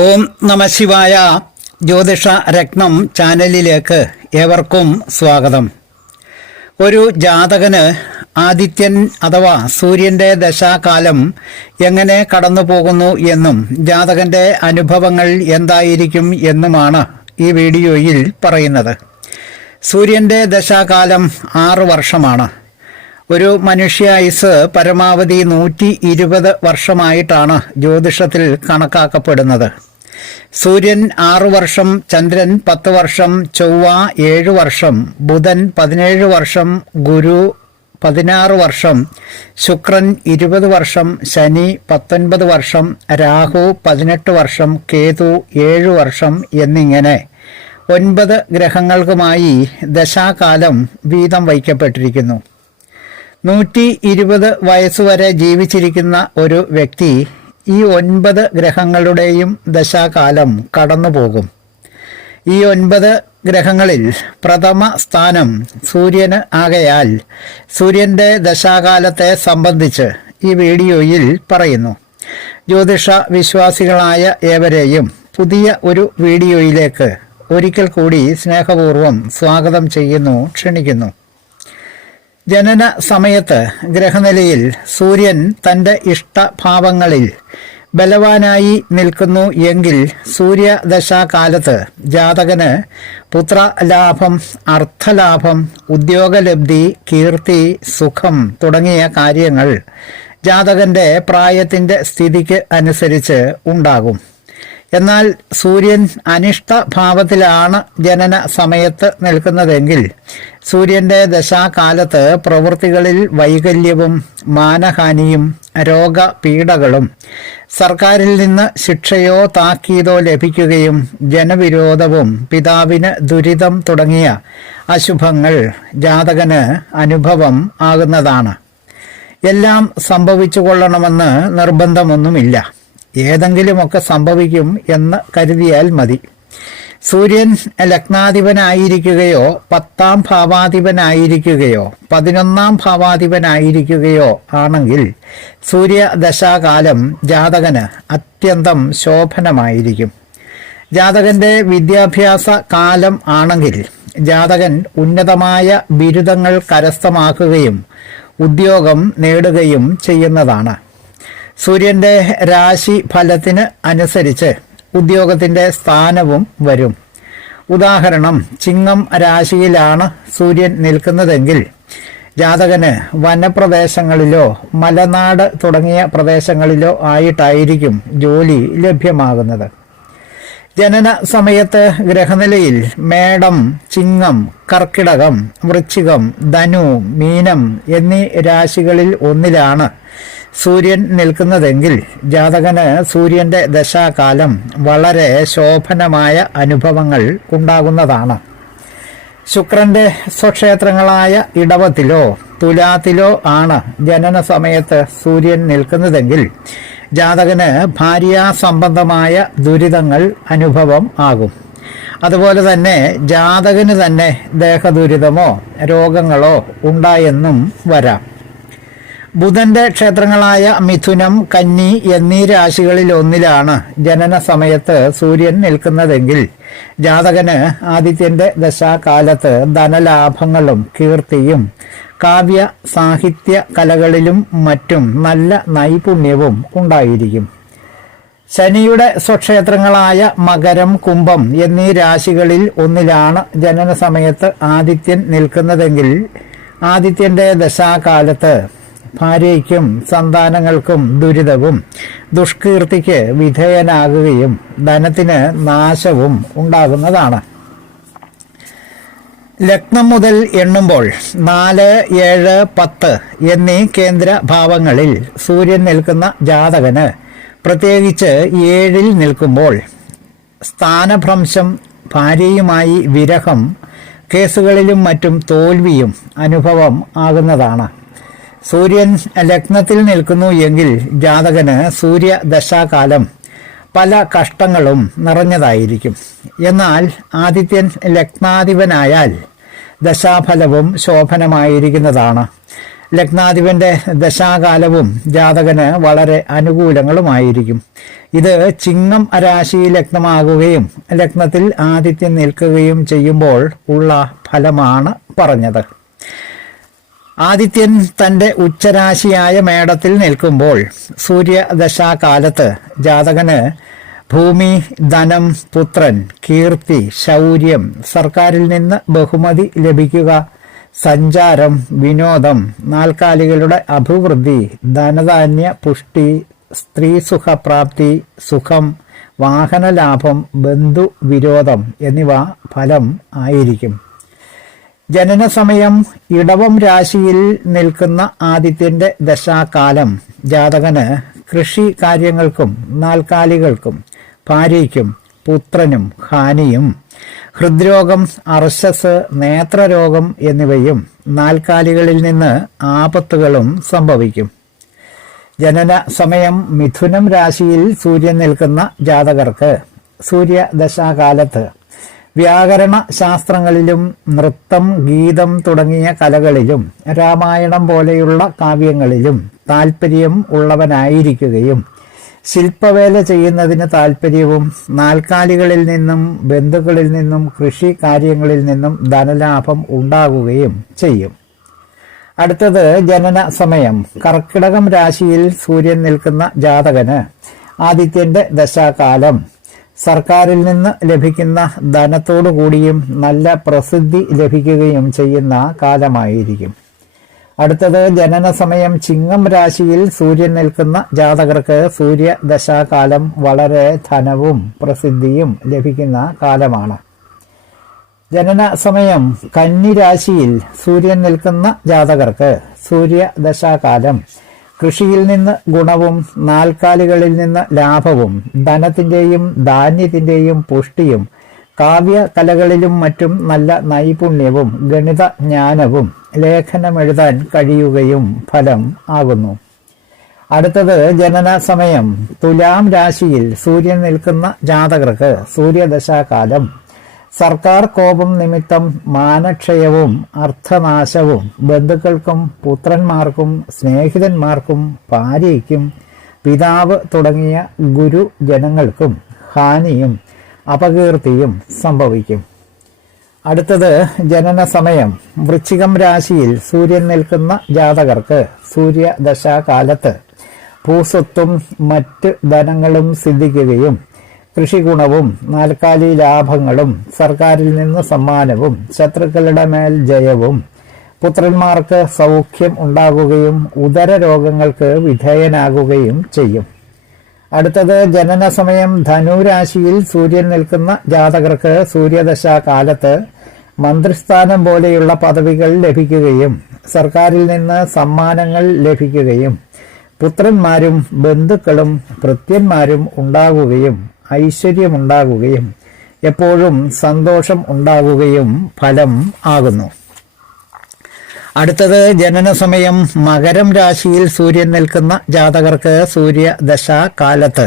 ഓം നമ ശിവായ. ജ്യോതിഷ രത്നം ചാനലിലേക്ക് ഏവർക്കും സ്വാഗതം. ഒരു ജാതകന് ആദിത്യൻ അഥവാ സൂര്യൻ്റെ ദശാകാലം എങ്ങനെ കടന്നു പോകുന്നു എന്നും ജാതകന്റെ അനുഭവങ്ങൾ എന്തായിരിക്കും എന്നുമാണ് ഈ വീഡിയോയിൽ പറയുന്നത്. സൂര്യൻ്റെ ദശാകാലം 6 വർഷമാണ്. ഒരു മനുഷ്യായുസ് പരമാവധി 120 വർഷമായിട്ടാണ് ജ്യോതിഷത്തിൽ കണക്കാക്കപ്പെടുന്നത്. സൂര്യൻ 6 വർഷം, ചന്ദ്രൻ 10 വർഷം, ചൊവ്വ 7 വർഷം, ബുധൻ 17 വർഷം, ഗുരു 16 വർഷം, ശുക്രൻ 20 വർഷം, ശനി 19 വർഷം, രാഹു 18 വർഷം, കേതു 7 വർഷം എന്നിങ്ങനെ 9 ഗ്രഹങ്ങൾക്കുമായി ദശാകാലം വീതം വയ്ക്കപ്പെട്ടിരിക്കുന്നു. 120 വയസ്സുവരെ ജീവിച്ചിരിക്കുന്ന ഒരു വ്യക്തി ഈ 9 ഗ്രഹങ്ങളുടെയും ദശാകാലം കടന്നുപോകും. ഈ 9 ഗ്രഹങ്ങളിൽ പ്രഥമ സ്ഥാനം സൂര്യന് ആകയാൽ സൂര്യൻ്റെ ദശാകാലത്തെ സംബന്ധിച്ച് ഈ വീഡിയോയിൽ പറയുന്നു. ജ്യോതിഷ വിശ്വാസികളായ ഏവരെയും പുതിയ ഒരു വീഡിയോയിലേക്ക് ഒരിക്കൽ കൂടി സ്നേഹപൂർവ്വം സ്വാഗതം ചെയ്യുന്നു, ക്ഷണിക്കുന്നു. ജനന സമയത്ത് ഗ്രഹനിലയിൽ സൂര്യൻ തൻ്റെ ഇഷ്ടഭാവങ്ങളിൽ ബലവാനായി നിൽക്കുന്നു എങ്കിൽ സൂര്യദശാകാലത്ത് ജാതകന് പുത്രലാഭം, അർത്ഥലാഭം, ഉദ്യോഗലബ്ധി, കീർത്തി, സുഖം തുടങ്ങിയ കാര്യങ്ങൾ ജാതകന്റെ പ്രായത്തിൻ്റെ സ്ഥിതിക്ക് അനുസരിച്ച് ഉണ്ടാകും. എന്നാൽ സൂര്യൻ അനിഷ്ടഭാവത്തിലാണ് ജനന സമയത്ത് നിൽക്കുന്നതെങ്കിൽ സൂര്യൻ്റെ ദശാകാലത്ത് പ്രവൃത്തികളിൽ വൈകല്യവും മാനഹാനിയും രോഗപീഠകളും സർക്കാരിൽ നിന്ന് ശിക്ഷയോ താക്കീതോ ലഭിക്കുകയും ജനവിരോധവും പിതാവിന് ദുരിതം തുടങ്ങിയ അശുഭങ്ങൾ ജാതകന് അനുഭവം ആകുന്നതാണ്. എല്ലാം സംഭവിച്ചു കൊള്ളണമെന്ന് നിർബന്ധമൊന്നുമില്ല. ഏതെങ്കിലുമൊക്കെ സംഭവിക്കും എന്ന് കരുതിയാൽ മതി. സൂര്യൻ ലഗ്നാധിപനായിരിക്കുകയോ 10ാം ഭാവാധിപനായിരിക്കുകയോ 11ാം ഭാവാധിപനായിരിക്കുകയോ ആണെങ്കിൽ സൂര്യദശാകാലം ജാതകന് അത്യന്തം ശോഭനമായിരിക്കും. ജാതകന്റെ വിദ്യാഭ്യാസ കാലം ആണെങ്കിൽ ജാതകൻ ഉന്നതമായ ബിരുദങ്ങൾ കരസ്ഥമാക്കുകയും ഉദ്യോഗം നേടുകയും ചെയ്യുന്നതാണ്. സൂര്യന്റെ രാശി ഫലത്തിന് അനുസരിച്ച് ഉദ്യോഗത്തിന്റെ സ്ഥാനവും വരും. ഉദാഹരണം, ചിങ്ങം രാശിയിലാണ് സൂര്യൻ നിൽക്കുന്നതെങ്കിൽ ജാതകന് വനപ്രദേശങ്ങളിലോ മലനാട് തുടങ്ങിയ പ്രദേശങ്ങളിലോ ആയിട്ടായിരിക്കും ജോലി ലഭ്യമാകുന്നത്. ജനന സമയത്ത് ഗ്രഹനിലയിൽ മേടം, ചിങ്ങം, കർക്കിടകം, വൃശ്ചികം, ധനു, മീനം എന്നീ രാശികളിൽ ഒന്നിലാണ് സൂര്യൻ നിൽക്കുന്നതെങ്കിൽ ജാതകന് സൂര്യന്റെ ദശാകാലം വളരെ ശോഭനമായ അനുഭവങ്ങൾ ഉണ്ടാകുന്നതാണ്. ശുക്രന്റെ സ്വക്ഷേത്രങ്ങളായ ഇടവത്തിലോ തുലാത്തിലോ ആണ് ജനന സമയത്ത് സൂര്യൻ നിൽക്കുന്നതെങ്കിൽ ജാതകന് ഭാര്യാസംബന്ധമായ ദുരിതങ്ങൾ അനുഭവം ആകും. അതുപോലെ തന്നെ ജാതകന് തന്നെ ദേഹദുരിതമോ രോഗങ്ങളോ ഉണ്ടായെന്നും വരാം. ബുധന്റെ ക്ഷേത്രങ്ങളായ മിഥുനം, കന്നി എന്നീ രാശികളിൽ ഒന്നിലാണ് ജനന സമയത്ത് സൂര്യൻ നിൽക്കുന്നതെങ്കിൽ ജാതകന് ആദിത്യന്റെ ദശാകാലത്ത് ധനലാഭങ്ങളും കീർത്തിയും കാവ്യ സാഹിത്യ കലകളിലും മറ്റും നല്ല നൈപുണ്യവും ഉണ്ടായിരിക്കും. ശനിയുടെ സ്വക്ഷേത്രങ്ങളായ മകരം, കുംഭം എന്നീ രാശികളിൽ ഒന്നിലാണ് ജനന സമയത്ത് ആദിത്യൻ നിൽക്കുന്നതെങ്കിൽ ആദിത്യന്റെ ദശാകാലത്ത് ഭാര്യയ്ക്കും സന്താനങ്ങൾക്കും ദുരിതവും ദുഷ്കീർത്തിക്ക് വിധേയനാകുകയും ധനത്തിന് നാശവും ഉണ്ടാകുന്നതാണ്. ലഗ്നം മുതൽ എണ്ണുമ്പോൾ 4, 7, 10 എന്നീ കേന്ദ്ര ഭാവങ്ങളിൽ സൂര്യൻ നിൽക്കുന്ന ജാതകന്, പ്രത്യേകിച്ച് 7-ൽ നിൽക്കുമ്പോൾ സ്ഥാനഭ്രംശം, ഭാര്യയുമായി വിരഹം, കേസുകളിലും മറ്റും തോൽവിയും അനുഭവം ആകുന്നതാണ്. സൂര്യൻ ലഗ്നത്തിൽ നിൽക്കുന്നു എങ്കിൽ ജാതകന് സൂര്യദശാകാലം പല കഷ്ടങ്ങളും നിറഞ്ഞതായിരിക്കും. എന്നാൽ ആദിത്യൻ ലഗ്നാധിപനായാൽ ദശാഫലവും ശോഭനമായിരിക്കുന്നതാണ്. ലഗ്നാധിപന്റെ ദശാകാലവും ജാതകന് വളരെ അനുകൂലങ്ങളുമായിരിക്കും. ഇത് ചിങ്ങം രാശി ലഗ്നമാകുകയും ലഗ്നത്തിൽ ആദിത്യം നിൽക്കുകയും ചെയ്യുമ്പോൾ ഉള്ള ഫലമാണ് പറഞ്ഞത്. ആദിത്യൻ തന്റെ ഉച്ചരാശിയായ മേടത്തിൽ നിൽക്കുമ്പോൾ സൂര്യദശാകാലത്ത് ജാതകന് ഭൂമി, ധനം, പുത്രൻ, കീർത്തി, ശൗര്യം, സർക്കാരിൽ നിന്ന് ബഹുമതി ലഭിക്കുക, സഞ്ചാരം, വിനോദം, നാൽക്കാലികളുടെ അഭിവൃദ്ധി, ധനധാന്യ പുഷ്ടി, സ്ത്രീ സുഖപ്രാപ്തി, സുഖം, വാഹനലാഭം, ബന്ധുവിരോധം എന്നിവ ഫലം ആയിരിക്കും. ജനന സമയം ഇടവം രാശിയിൽ നിൽക്കുന്ന ആദിത്യന്റെ ദശാകാലം ജാതകന് കൃഷി കാര്യങ്ങൾക്കും നാൽക്കാലികൾക്കും ഭാര്യയ്ക്കും പുത്രനും ഹാനിയും, ഹൃദ്രോഗം, അർശസ്, നേത്രരോഗം എന്നിവയും നാൽക്കാലികളിൽ നിന്ന് ആപത്തുകളും സംഭവിക്കും. ജനന സമയം മിഥുനം രാശിയിൽ സൂര്യൻ നിൽക്കുന്ന ജാതകർക്ക് സൂര്യദശാകാലത്ത് വ്യാകരണ ശാസ്ത്രങ്ങളിലും നൃത്തം, ഗീതം തുടങ്ങിയ കലകളിലും രാമായണം പോലെയുള്ള കാവ്യങ്ങളിലും താൽപ്പര്യം ഉള്ളവനായിരിക്കുകയും ശില്പവേല ചെയ്യുന്നതിന് താൽപ്പര്യവും നാൽക്കാലികളിൽ നിന്നും ബന്ധുക്കളിൽ നിന്നും കൃഷി കാര്യങ്ങളിൽ നിന്നും ധനലാഭം ഉണ്ടാകുകയും ചെയ്യും. അടുത്തത് ജനന സമയം കർക്കിടകം രാശിയിൽ സൂര്യൻ നിൽക്കുന്ന ജാതകന് ആദിത്യന്റെ ദശാകാലം സർക്കാരിൽ നിന്ന് ലഭിക്കുന്ന ധനത്തോടു കൂടിയും നല്ല പ്രസിദ്ധി ലഭിക്കുകയും ചെയ്യുന്ന കാലമായിരിക്കും. അടുത്തത് ജനന സമയം ചിങ്ങം രാശിയിൽ സൂര്യൻ നിൽക്കുന്ന ജാതകർക്ക് സൂര്യദശാകാലം വളരെ ധനവും പ്രസിദ്ധിയും ലഭിക്കുന്ന കാലമാണ്. ജനന സമയം കന്നി രാശിയിൽ സൂര്യൻ നിൽക്കുന്ന ജാതകർക്ക് സൂര്യദശാകാലം കൃഷിയിൽ നിന്ന് ഗുണവും നാൽക്കാലികളിൽ നിന്ന് ലാഭവും ധനത്തിന്റെയും ധാന്യത്തിന്റെയും പുഷ്ടിയും കാവ്യ കലകളിലും മറ്റും നല്ല നൈപുണ്യവും ഗണിത ജ്ഞാനവും ലേഖനമെഴുതാൻ കഴിയുകയും ഫലം ആകുന്നു. അടുത്തത് ജനന സമയം തുലാം രാശിയിൽ സൂര്യൻ നിൽക്കുന്ന ജാതകർക്ക് സൂര്യദശാകാലം സർക്കാർ കോപം നിമിത്തം മാനക്ഷയവും അർത്ഥനാശവും ബന്ധുക്കൾക്കും പുത്രന്മാർക്കും സ്നേഹിതന്മാർക്കും ഭാര്യയ്ക്കും പിതാവ് തുടങ്ങിയ ഗുരുജനങ്ങൾക്കും ഹാനിയും അപകീർത്തിയും സംഭവിക്കും. അടുത്തത് ജനന സമയം വൃശ്ചികം രാശിയിൽ സൂര്യൻ നിൽക്കുന്ന ജാതകർക്ക് സൂര്യദശാകാലത്ത് ഭൂസ്വത്തും മറ്റ് ധനങ്ങളും സിദ്ധിക്കുകയും കൃഷിഗുണവും നാൽക്കാലി ലാഭങ്ങളും സർക്കാരിൽ നിന്ന് സമ്മാനവും ശത്രുക്കളുടെ മേൽ ജയവും പുത്രന്മാർക്ക് സൗഖ്യം ഉണ്ടാകുകയും ഉദര രോഗങ്ങൾക്ക് വിധേയനാകുകയും ചെയ്യും. അടുത്തത് ജനന സമയം ധനുരാശിയിൽ സൂര്യൻ നിൽക്കുന്ന ജാതകർക്ക് സൂര്യദശാകാലത്ത് മന്ത്രിസ്ഥാനം പോലെയുള്ള പദവികൾ ലഭിക്കുകയും സർക്കാരിൽ നിന്ന് സമ്മാനങ്ങൾ ലഭിക്കുകയും പുത്രന്മാരും ബന്ധുക്കളും ഭൃത്യന്മാരും ഉണ്ടാകുകയും ഐശ്വര്യമുണ്ടാകുകയും എപ്പോഴും സന്തോഷം ഉണ്ടാകുകയും ഫലം ആകുന്നു. അടുത്തത് ജനന സമയം മകരം രാശിയിൽ സൂര്യൻ നിൽക്കുന്ന ജാതകർക്ക് സൂര്യദശാകാലത്ത്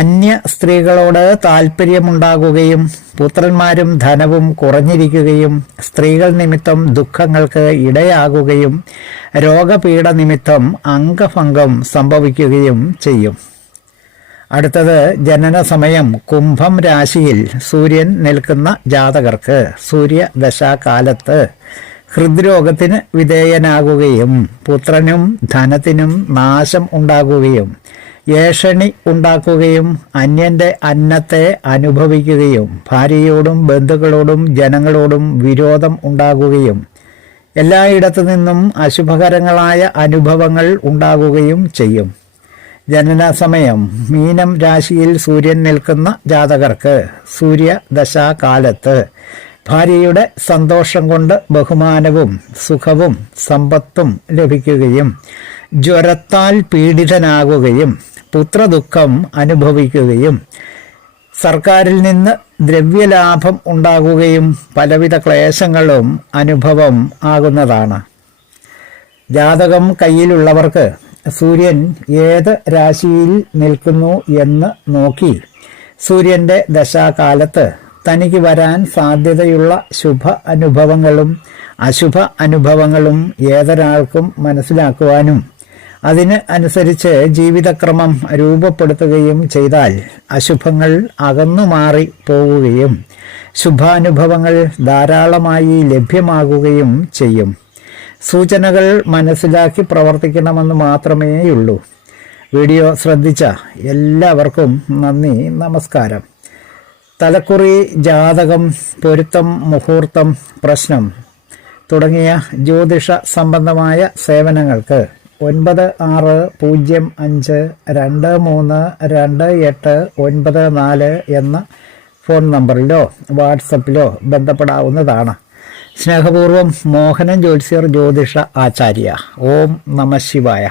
അന്യ സ്ത്രീകളോട് താൽപ്പര്യമുണ്ടാകുകയും പുത്രന്മാരും ധനവും കുറഞ്ഞിരിക്കുകയും സ്ത്രീകൾ നിമിത്തം ദുഃഖങ്ങൾക്ക് ഇടയാകുകയും രോഗപീഠ നിമിത്തം അംഗഭംഗം സംഭവിക്കുകയും ചെയ്യും. അടുത്തത് ജനന സമയം കുംഭം രാശിയിൽ സൂര്യൻ നിൽക്കുന്ന ജാതകർക്ക് സൂര്യദശാകാലത്ത് ഹൃദ്രോഗത്തിന് വിധേയനാകുകയും പുത്രനും ധനത്തിനും നാശം ഉണ്ടാകുകയും ഏഷണി ഉണ്ടാക്കുകയും അന്യന്റെ അന്നത്തെ അനുഭവിക്കുകയും ഭാര്യയോടും ബന്ധുക്കളോടും ജനങ്ങളോടും വിരോധം ഉണ്ടാകുകയും എല്ലായിടത്തു നിന്നും അശുഭകരങ്ങളായ അനുഭവങ്ങൾ ഉണ്ടാകുകയും ചെയ്യും. ജനന സമയം മീനം രാശിയിൽ സൂര്യൻ നിൽക്കുന്ന ജാതകർക്ക് സൂര്യദശാകാലത്ത് ഭാര്യയുടെ സന്തോഷം കൊണ്ട് ബഹുമാനവും സുഖവും സമ്പത്തും ലഭിക്കുകയും ജ്വരത്താൽ പീഡിതനാകുകയും പുത്രദുഃഖം അനുഭവിക്കുകയും സർക്കാരിൽ നിന്ന് ദ്രവ്യലാഭം ഉണ്ടാകുകയും പലവിധ ക്ലേശങ്ങളും അനുഭവം ആകുന്നതാണ്. ജാതകം കയ്യിലുള്ളവർക്ക് സൂര്യൻ ഏത് രാശിയിൽ നിൽക്കുന്നു എന്ന് നോക്കി സൂര്യന്റെ ദശാകാലത്ത് തനിക്ക് വരാൻ സാധ്യതയുള്ള ശുഭ അനുഭവങ്ങളും അശുഭ അനുഭവങ്ങളും ഏതൊരാൾക്കും മനസ്സിലാക്കുവാനും അതിന് അനുസരിച്ച് ജീവിതക്രമം രൂപപ്പെടുത്തുകയും ചെയ്താൽ അശുഭങ്ങൾ അകന്നുമാറി പോവുകയും ശുഭാനുഭവങ്ങൾ ധാരാളമായി ലഭ്യമാകുകയും ചെയ്യും. സൂചനകൾ മനസ്സിലാക്കി പ്രവർത്തിക്കണമെന്ന് മാത്രമേയുള്ളൂ. വീഡിയോ ശ്രദ്ധിച്ച എല്ലാവർക്കും നന്ദി, നമസ്കാരം. തലക്കുറി, ജാതകം, പൊരുത്തം, മുഹൂർത്തം, പ്രശ്നം തുടങ്ങിയ ജ്യോതിഷ സംബന്ധമായ സേവനങ്ങൾക്ക് 9625232894 എന്ന ഫോൺ നമ്പറിലോ വാട്സപ്പിലോ ബന്ധപ്പെടാവുന്നതാണ്. സ്നേഹപൂർവം മോഹനൻ ജ്യോത്സ്യർ ജ്യോതിഷ ആചാര്യ. ഓം നമഃ ശിവായ.